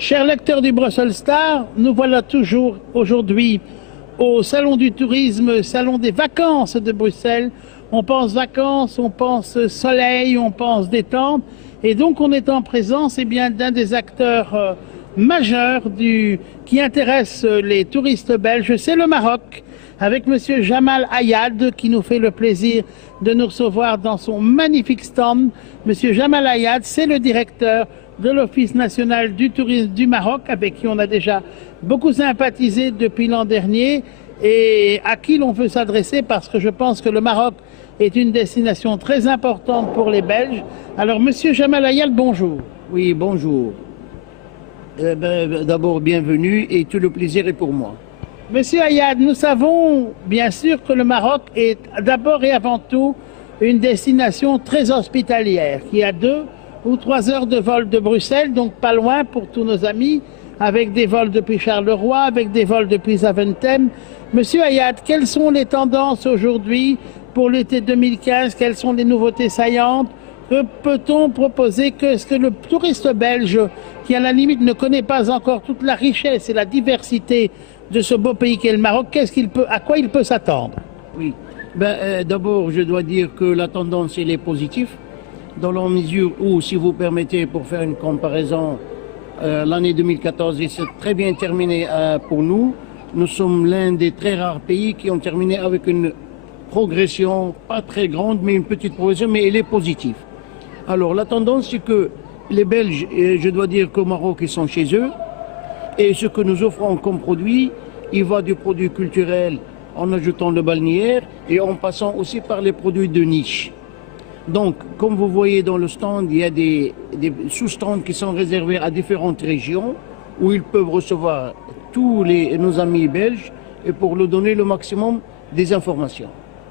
Chers lecteurs du Brussels Star, nous voilà toujours aujourd'hui au Salon du Tourisme, Salon des Vacances de Bruxelles. On pense vacances, on pense soleil, on pense détente. Et donc on est en présence d'un des acteurs majeurs qui intéresse les touristes belges, c'est le Maroc, avec Monsieur Jamal Ayad qui nous fait le plaisir de nous recevoir dans son magnifique stand. Monsieur Jamal Ayad, c'est le directeur de l'Office national du tourisme du Maroc, avec qui on a déjà beaucoup sympathisé depuis l'an dernier et à qui l'on veut s'adresser parce que je pense que le Maroc est une destination très importante pour les Belges. Alors, Monsieur Jamal Ayad, bonjour. Oui, bonjour. D'abord, bienvenue et tout le plaisir est pour moi. Monsieur Ayad, nous savons bien sûr que le Maroc est d'abord et avant tout une destination très hospitalière, qui a 2 ou 3 heures de vol de Bruxelles, donc pas loin pour tous nos amis, avec des vols depuis Charleroi, avec des vols depuis Zaventem. Monsieur Ayad, quelles sont les tendances aujourd'hui pour l'été 2015? Quelles sont les nouveautés saillantes? Que peut-on proposer? Est-ce que le touriste belge, qui à la limite ne connaît pas encore toute la richesse et la diversité de ce beau pays qu'est le Maroc, à quoi il peut s'attendre? Oui, d'abord je dois dire que la tendance elle est positive, dans la mesure où, si vous permettez, pour faire une comparaison, l'année 2014 s'est très bien terminée pour nous. Nous sommes l'un des très rares pays qui ont terminé avec une progression, pas très grande, mais une petite progression, mais elle est positive. Alors la tendance, c'est que les Belges, je dois dire qu'au Maroc, ils sont chez eux, et ce que nous offrons comme produit, il va du produit culturel en ajoutant le balnéaire et en passant aussi par les produits de niche. Donc, comme vous voyez dans le stand, il y a des sous-stands qui sont réservés à différentes régions où ils peuvent recevoir tous nos amis belges et pour leur donner le maximum des informations.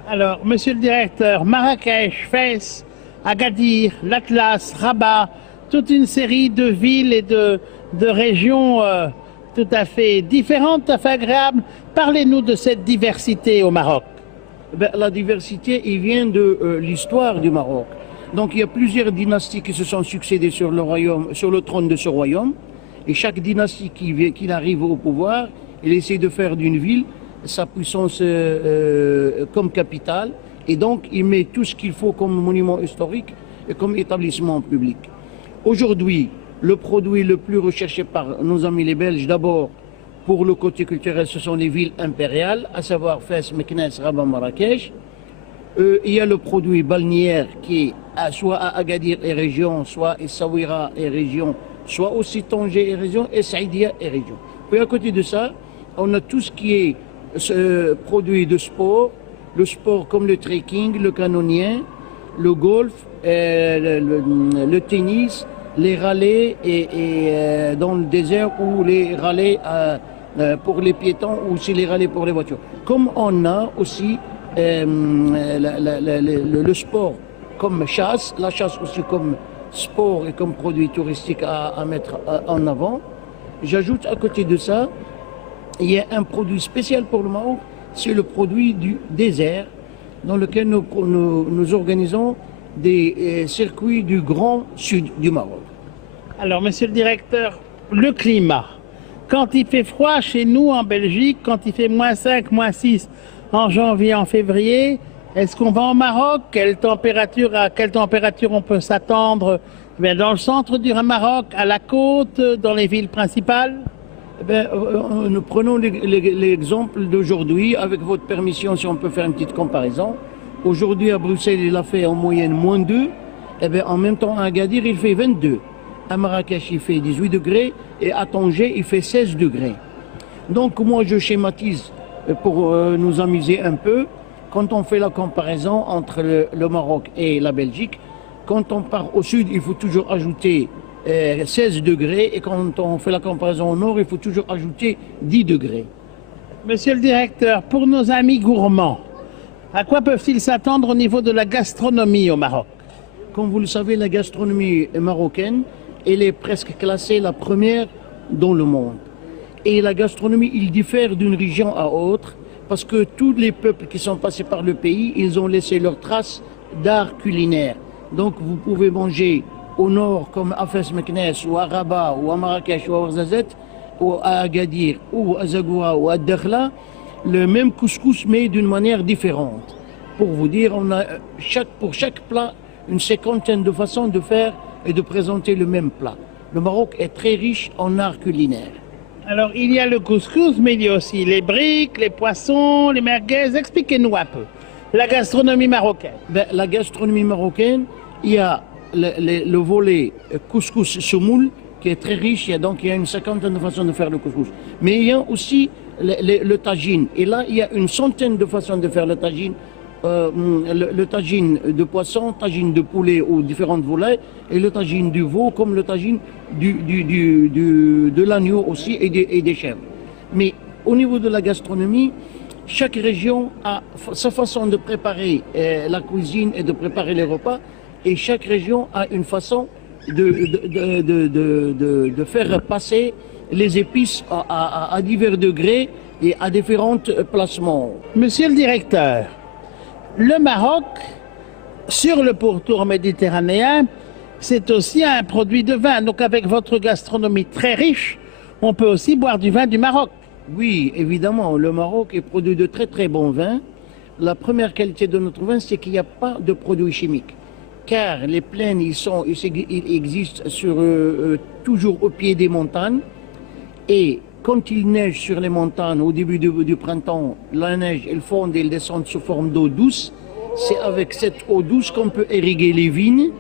Alors, monsieur le directeur, Marrakech, Fès, Agadir, l'Atlas, Rabat, toute une série de villes et de régions tout à fait différentes, tout à fait agréables. Parlez-nous de cette diversité au Maroc. La diversité, il vient de l'histoire du Maroc. Donc il y a plusieurs dynasties qui se sont succédées sur le trône de ce royaume. Et chaque dynastie qui arrive au pouvoir, elle essaie de faire d'une ville sa puissance comme capitale. Et donc il met tout ce qu'il faut comme monument historique et comme établissement public. Aujourd'hui, le produit le plus recherché par nos amis les Belges, d'abord, pour le côté culturel, ce sont les villes impériales, à savoir Fès, Meknès, Rabat, Marrakech. Il y a le produit balnéaire qui est soit à Agadir et région, soit à Essaouira et région, soit aussi Tanger et région, et Saïdia et région. Puis à côté de ça, on a tout ce qui est produit de sport, le sport comme le trekking, le canonien, le golf, le tennis, les rallyes et dans le désert ou les rallyes pour les piétons ou aussi les rallyes pour les voitures. Comme on a aussi le sport comme chasse, la chasse aussi comme sport et comme produit touristique à mettre en avant. J'ajoute à côté de ça, il y a un produit spécial pour le Maroc, c'est le produit du désert dans lequel nous organisons des circuits du Grand Sud du Maroc. Alors, monsieur le directeur, le climat. Quand il fait froid chez nous en Belgique, quand il fait -5, -6 en janvier, en février, est-ce qu'on va au Maroc? À quelle température on peut s'attendre dans le centre du Maroc, à la côte, dans les villes principales? Nous prenons l'exemple d'aujourd'hui, avec votre permission, si on peut faire une petite comparaison. Aujourd'hui, à Bruxelles, il a fait en moyenne -2. En même temps, à Agadir, il fait 22. À Marrakech, il fait 18 degrés et à Tanger, il fait 16 degrés. Donc, moi, je schématise pour nous amuser un peu. Quand on fait la comparaison entre le Maroc et la Belgique, quand on part au sud, il faut toujours ajouter 16 degrés et quand on fait la comparaison au nord, il faut toujours ajouter 10 degrés. Monsieur le directeur, pour nos amis gourmands, à quoi peuvent-ils s'attendre au niveau de la gastronomie au Maroc? Comme vous le savez, la gastronomie marocaine, elle est presque classée la première dans le monde. Et la gastronomie, il diffère d'une région à autre parce que tous les peuples qui sont passés par le pays, ils ont laissé leurs traces d'art culinaire. Donc vous pouvez manger au nord comme à Fès Meknès ou à Rabat ou à Marrakech ou à Ouarzazate ou à Agadir ou à Zagoura ou à Dakhla, le même couscous mais d'une manière différente. Pour vous dire, on a pour chaque plat une cinquantaine de façons de faire et de présenter le même plat. Le Maroc est très riche en art culinaire. Alors, il y a le couscous, mais il y a aussi les briques, les poissons, les merguez. Expliquez-nous un peu la gastronomie marocaine. La gastronomie marocaine, il y a le volet couscous semoule qui est très riche. Il y a une cinquantaine de façons de faire le couscous. Mais il y a aussi le tagine. Et là, il y a une centaine de façons de faire le tagine. Le tagine de poisson, tagine de poulet ou différentes volailles, et le tagine du veau comme le tagine de l'agneau aussi et des chèvres. Mais au niveau de la gastronomie, chaque région a sa façon de préparer la cuisine et de préparer les repas, et chaque région a une façon de faire passer les épices à divers degrés et à différents placements. Monsieur le directeur, le Maroc, sur le pourtour méditerranéen, c'est aussi un produit de vin. Donc avec votre gastronomie très riche, on peut aussi boire du vin du Maroc. Oui, évidemment, le Maroc est produit de très très bons vins. La première qualité de notre vin, c'est qu'il n'y a pas de produits chimiques. Car les plaines, ils existent toujours au pied des montagnes. Et quand il neige sur les montagnes au début du printemps, la neige, elle fonde et elle descend sous forme d'eau douce. C'est avec cette eau douce qu'on peut irriguer les vignes.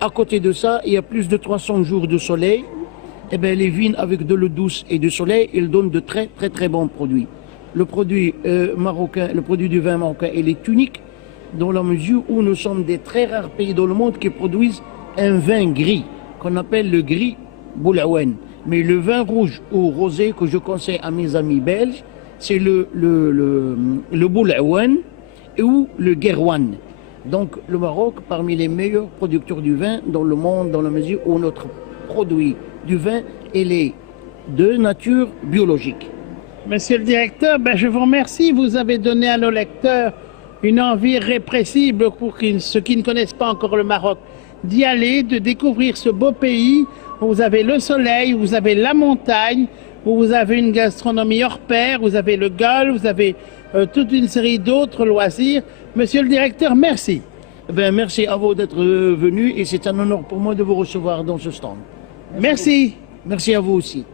À côté de ça, il y a plus de 300 jours de soleil. Eh bien, les vignes avec de l'eau douce et du soleil, ils donnent de très très très bons produits. Le produit marocain, le produit du vin marocain, il est unique dans la mesure où nous sommes des très rares pays dans le monde qui produisent un vin gris, qu'on appelle le gris Boulaouen. Mais le vin rouge ou rosé que je conseille à mes amis belges, c'est le Boulaouen ou le Guerrouane. Donc le Maroc, parmi les meilleurs producteurs du vin dans le monde, dans la mesure où notre produit du vin, il est de nature biologique. Monsieur le directeur, je vous remercie. Vous avez donné à nos lecteurs une envie irrépressible pour ceux qui ne connaissent pas encore le Maroc, d'y aller, de découvrir ce beau pays où vous avez le soleil, où vous avez la montagne, où vous avez une gastronomie hors pair, vous avez le golf, vous avez toute une série d'autres loisirs. Monsieur le directeur, merci. Merci à vous d'être venu et c'est un honneur pour moi de vous recevoir dans ce stand. Merci. Merci à vous aussi.